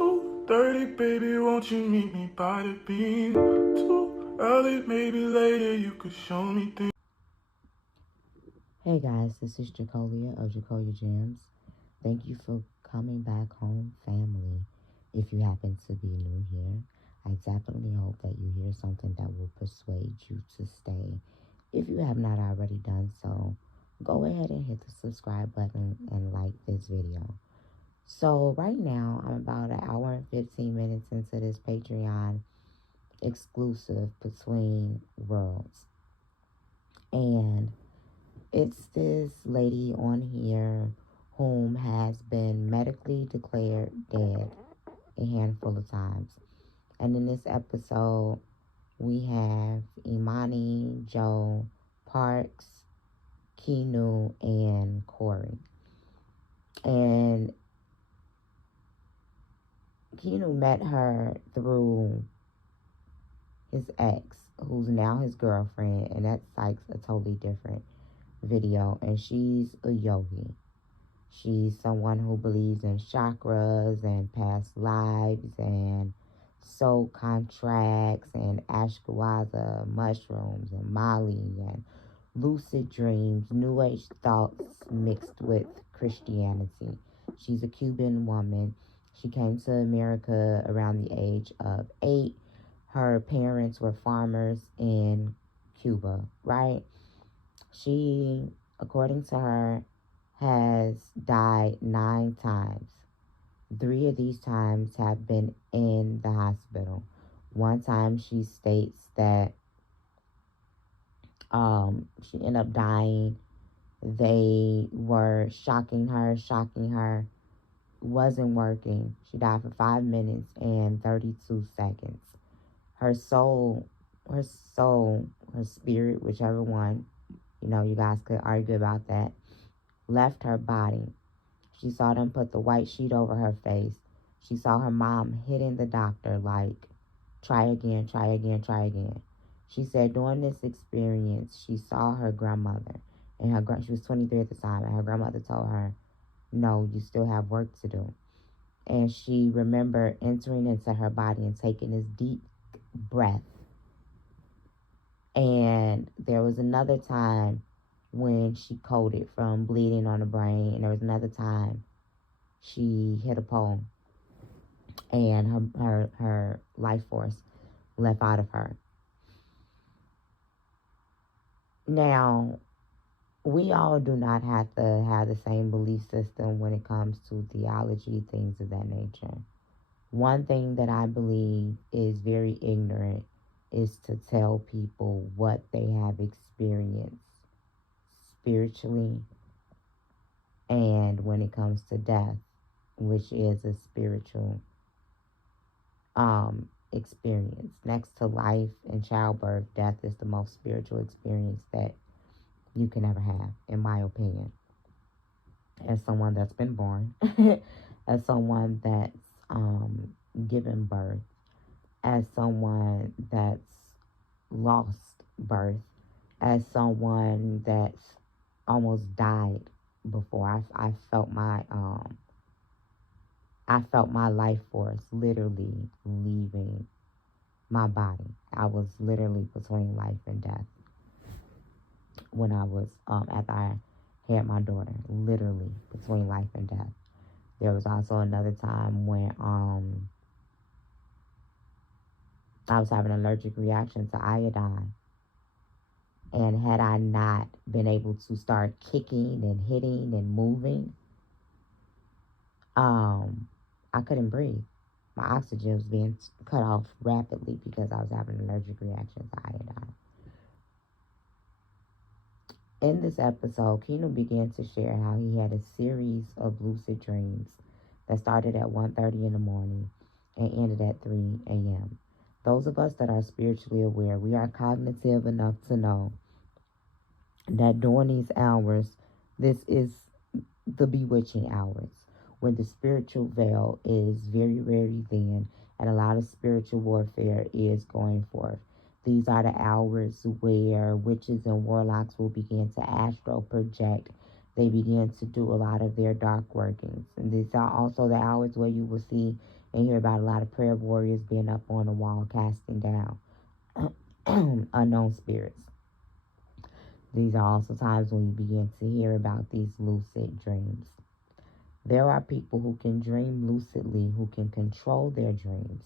2:30, baby, won't you meet me by the beam? Too early, maybe later, you could show me things. Hey guys, this is Jacolia of Jacolia Gems. Thank you for coming back home, family. If you happen to be new here, I definitely hope that you hear something that will persuade you to stay. If you have not already done so, go ahead and hit the subscribe button and like this video. So right now, I'm about an hour and 15 minutes into this Patreon exclusive Between Worlds. And it's this lady on here whom has been medically declared dead a handful of times. And in this episode, we have Imani, Joe, Parks, Keanu, and Corey. And Keanu met her through his ex, who's now his girlfriend, and that's like a totally different video. And she's a yogi. She's someone who believes in chakras and past lives and soul contracts and ashwagandha mushrooms and Molly and lucid dreams, new age thoughts mixed with Christianity. She's a Cuban woman. She came to America around the age of 8. Her parents were farmers in Cuba, right? She, according to her, has died 9 times. 3 of these times have been in the hospital. One time she states that she ended up dying. They were shocking her. Wasn't working. She died for 5 minutes and 32 seconds. Her soul, her spirit, whichever one, you guys could argue about that, left her body. She saw them put the white sheet over her face. She saw her mom hitting the doctor like, try again, try again, try again. She said during this experience, she saw her grandmother. And she was 23 at the time, and her grandmother told her, no, you still have work to do. And she remembered entering into her body and taking this deep breath. And there was another time when she coded from bleeding on the brain, and there was another time she hit a pole and her life force left out of her. Now, we all do not have to have the same belief system when it comes to theology, things of that nature. One thing that I believe is very ignorant is to tell people what they have experienced spiritually and when it comes to death, which is a spiritual experience. Next to life and childbirth, death is the most spiritual experience that you can ever have, in my opinion. As someone that's been born, as someone that's given birth, as someone that's lost birth, as someone that's almost died before. I felt my life force literally leaving my body. I was literally between life and death when I was after I had my daughter, literally between life and death. There was also another time when I was having an allergic reaction to iodine. And had I not been able to start kicking and hitting and moving, I couldn't breathe. My oxygen was being cut off rapidly because I was having an allergic reaction to iodine. In this episode, Keanu began to share how he had a series of lucid dreams that started at 1:30 in the morning and ended at 3 a.m. Those of us that are spiritually aware, we are cognitive enough to know that during these hours, this is the bewitching hours, when the spiritual veil is very, very thin and a lot of spiritual warfare is going forth. These are the hours where witches and warlocks will begin to astral project they begin to do a lot of their dark workings. And these are also the hours where you will see and hear about a lot of prayer warriors being up on the wall casting down unknown spirits. These are also times when you begin to hear about these lucid dreams. There are people who can dream lucidly, who can control their dreams,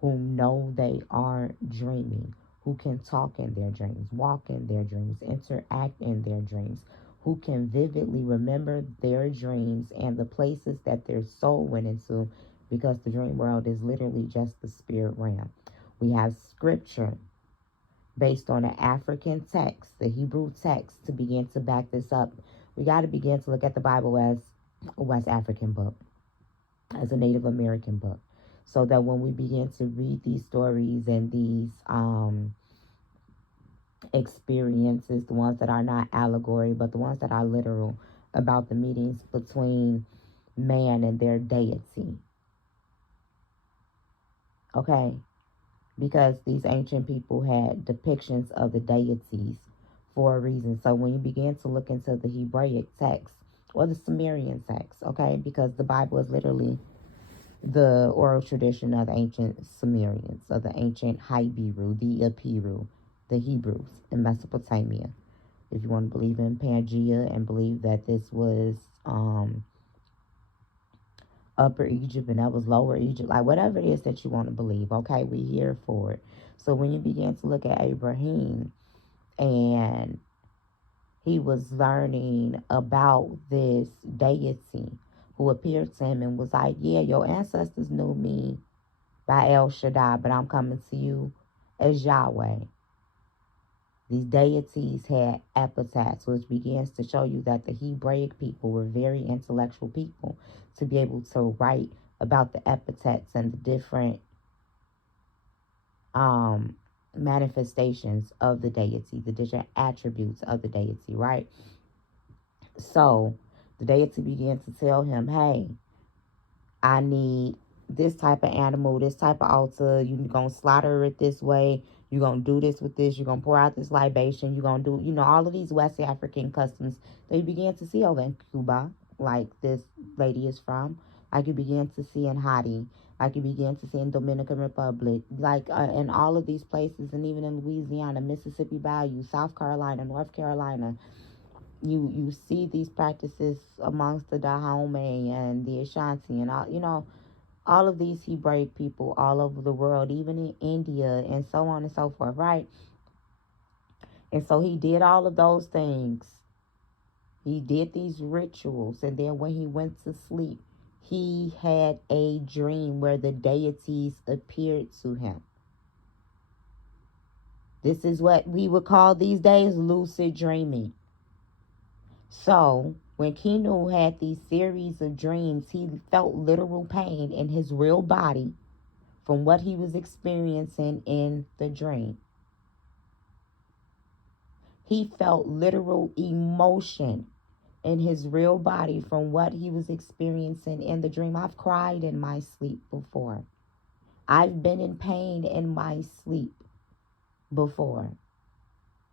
who know they are dreaming, who can talk in their dreams, walk in their dreams, interact in their dreams, who can vividly remember their dreams and the places that their soul went into, because the dream world is literally just the spirit realm. We have scripture based on an African text, the Hebrew text, to begin to back this up. We got to begin to look at the Bible as a West African book, as a Native American book, so that when we begin to read these stories and these experiences, the ones that are not allegory, but the ones that are literal, about the meetings between man and their deity. Okay? Because these ancient people had depictions of the deities for a reason. So when you begin to look into the Hebraic text or the Sumerian text, okay, because the Bible is literally the oral tradition of the ancient Sumerians, of the ancient Hibiru, the Apiru, the Hebrews in Mesopotamia. If you want to believe in Pangea and believe that this was Upper Egypt and that was Lower Egypt, like whatever it is that you want to believe, okay, we're here for it. So when you begin to look at Abraham and he was learning about this deity who appeared to him and was like, yeah, your ancestors knew me by El Shaddai, but I'm coming to you as Yahweh. These deities had epithets, which begins to show you that the Hebraic people were very intellectual people to be able to write about the epithets and the different manifestations of the deity, the different attributes of the deity, right? So the deity began to tell him, hey, I need this type of animal, this type of altar. You're going to slaughter it this way. You're going to do this with this. You're going to pour out this libation. You're going to do, all of these West African customs that you began to see over in Cuba, like this lady is from, like you began to see in Haiti, like you began to see in Dominican Republic, like in all of these places, and even in Louisiana, Mississippi Bayou, South Carolina, North Carolina. You see these practices amongst the Dahomey and the Ashanti and all of these Hebraic people all over the world, even in India and so on and so forth, right? And so he did all of those things. He did these rituals, and then when he went to sleep, he had a dream where the deities appeared to him. This is what we would call these days lucid dreaming. So when Kinu had these series of dreams, he felt literal pain in his real body from what he was experiencing in the dream. He felt literal emotion in his real body from what he was experiencing in the dream. I've cried in my sleep before. I've been in pain in my sleep before.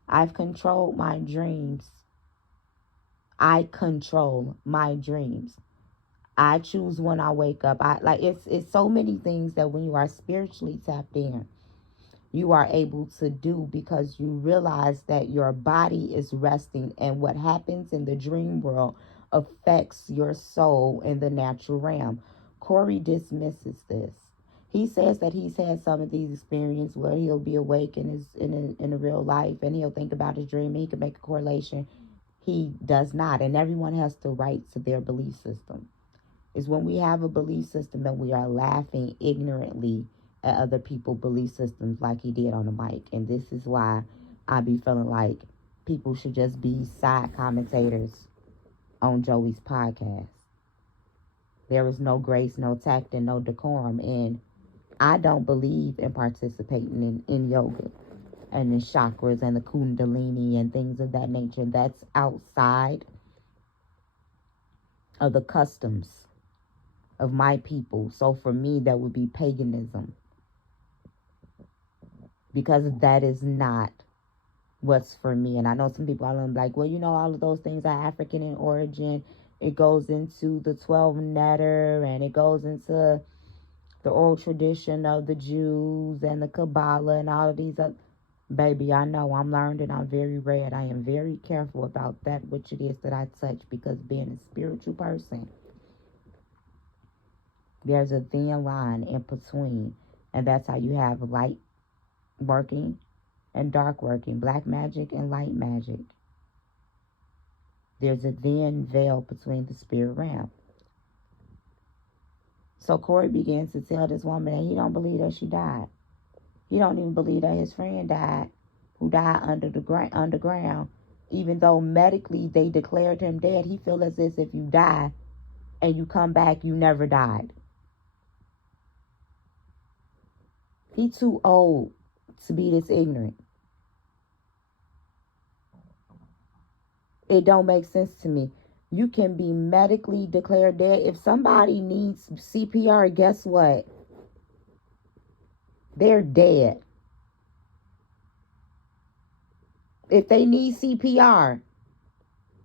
I've controlled my dreams. I control my dreams. I choose when I wake up. It's so many things that when you are spiritually tapped in, you are able to do, because you realize that your body is resting, and what happens in the dream world affects your soul in the natural realm. Corey dismisses this. He says that he's had some of these experiences where he'll be awake in a real life, and he'll think about his dream, and he can make a correlation. He does not, and everyone has the right to their belief system. It's when we have a belief system and we are laughing ignorantly at other people's belief systems, like he did on the mic. And this is why I be feeling like people should just be side commentators on Joey's podcast. There is no grace, no tact, and no decorum. And I don't believe in participating in yoga and the chakras and the kundalini and things of that nature. That's outside of the customs of my people. So for me, that would be paganism, because that is not what's for me. And I know some people are like, well, all of those things are African in origin. It goes into the 12 netter, and it goes into the oral tradition of the Jews and the Kabbalah and all of these other. Baby, I know I'm learned and I'm very read. I am very careful about that, which it is that I touch, because being a spiritual person, there's a thin line in between. And that's how you have light working and dark working, black magic and light magic. There's a thin veil between the spirit realm. So Corey begins to tell this woman that he don't believe that she died. He don't even believe that his friend died, who died underground. Even though medically they declared him dead, he feels as if you die and you come back, you never died. He too old to be this ignorant. It don't make sense to me. You can be medically declared dead. If somebody needs CPR, guess what? They're dead. If they need CPR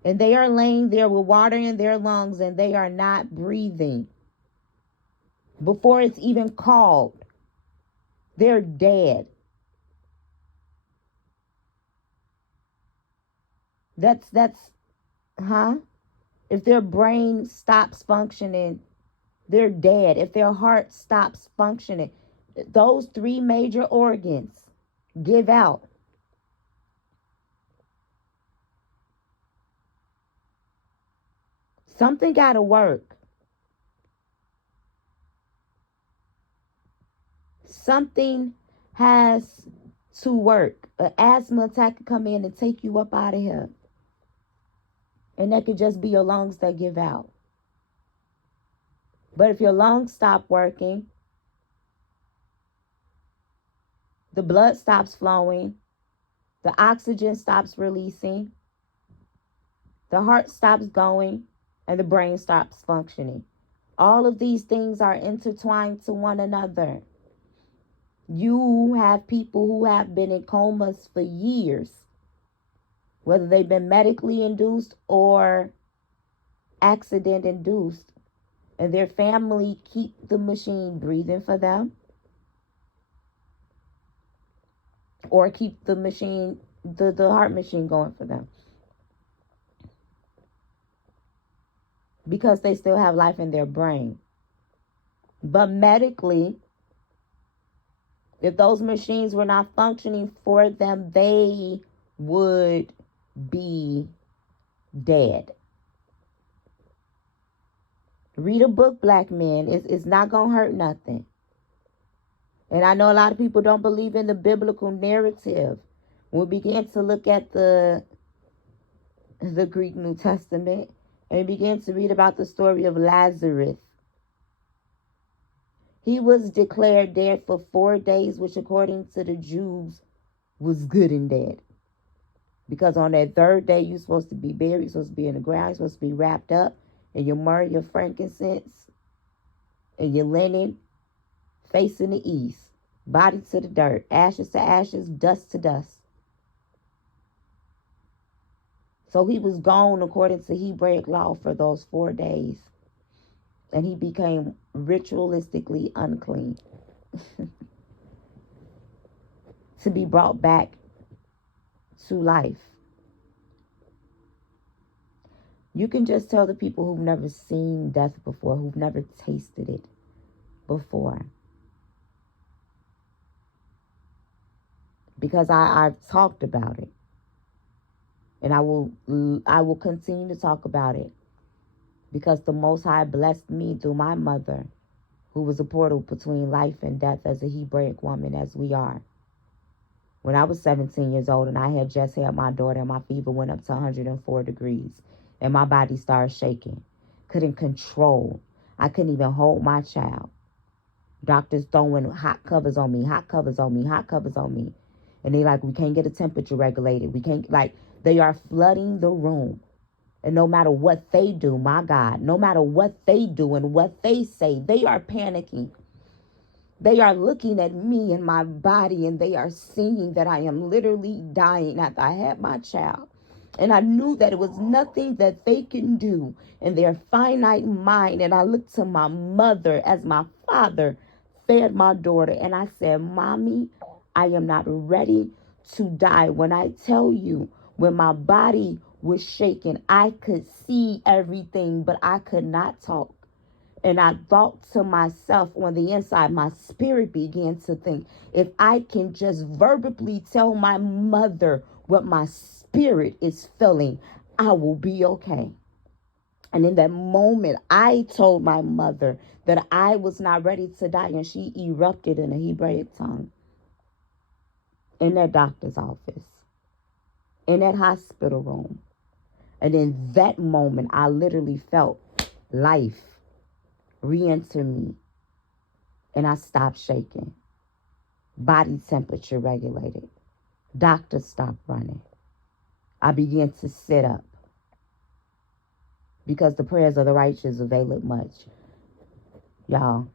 and they are laying there with water in their lungs and they are not breathing before it's even called, they're dead. If their brain stops functioning, they're dead. If their heart stops functioning, those 3 major organs give out. Something got to work. Something has to work. An asthma attack could come in and take you up out of here. And that could just be your lungs that give out. But if your lungs stop working, the blood stops flowing, the oxygen stops releasing, the heart stops going, and the brain stops functioning. All of these things are intertwined to one another. You have people who have been in comas for years, whether they've been medically induced or accident induced, and their family keep the machine breathing for them, or keep the machine, the heart machine going for them, because they still have life in their brain. But medically, if those machines were not functioning for them, they would be dead. Read a book, black men. It's not going to hurt nothing. And I know a lot of people don't believe in the biblical narrative. When we begin to look at the Greek New Testament and begin to read about the story of Lazarus, he was declared dead for 4 days, which according to the Jews was good and dead. Because on that 3rd day, you're supposed to be buried, you're supposed to be in the ground, you're supposed to be wrapped up in your myrrh, your frankincense, and your linen, facing the east, body to the dirt, ashes to ashes, dust to dust. So he was gone according to Hebraic law for those 4 days. And he became ritualistically unclean to be brought back to life. You can just tell the people who've never seen death before, who've never tasted it before. Because I've talked about it. And I will continue to talk about it. Because the Most High blessed me through my mother, who was a portal between life and death as a Hebraic woman, as we are. When I was 17 years old and I had just had my daughter, my fever went up to 104 degrees. And my body started shaking. Couldn't control. I couldn't even hold my child. Doctors throwing hot covers on me, hot covers on me, hot covers on me. And they like, we can't get a temperature regulated. We can't, they are flooding the room. And no matter what they do, my God, no matter what they do and what they say, they are panicking. They are looking at me and my body, and they are seeing that I am literally dying after I had my child. And I knew that it was nothing that they can do in their finite mind. And I looked to my mother as my father fed my daughter. And I said, Mommy, I am not ready to die. When I tell you, when my body was shaking, I could see everything, but I could not talk. And I thought to myself on the inside, my spirit began to think, if I can just verbally tell my mother what my spirit is feeling, I will be okay. And in that moment, I told my mother that I was not ready to die, and she erupted in a Hebraic tongue in that doctor's office, in that hospital room. And in that moment, I literally felt life re-enter me. And I stopped shaking. Body temperature regulated. Doctors stopped running. I began to sit up. Because the prayers of the righteous availeth much. Y'all,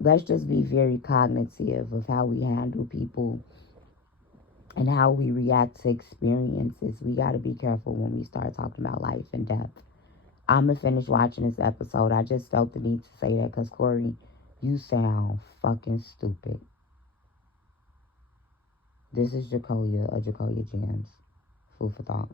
let's just be very cognitive of how we handle people and how we react to experiences. We got to be careful when we start talking about life and death. I'm going to finish watching this episode. I just felt the need to say that because, Corey, you sound fucking stupid. This is Jacolia of Jacolia Gems. Food for thought.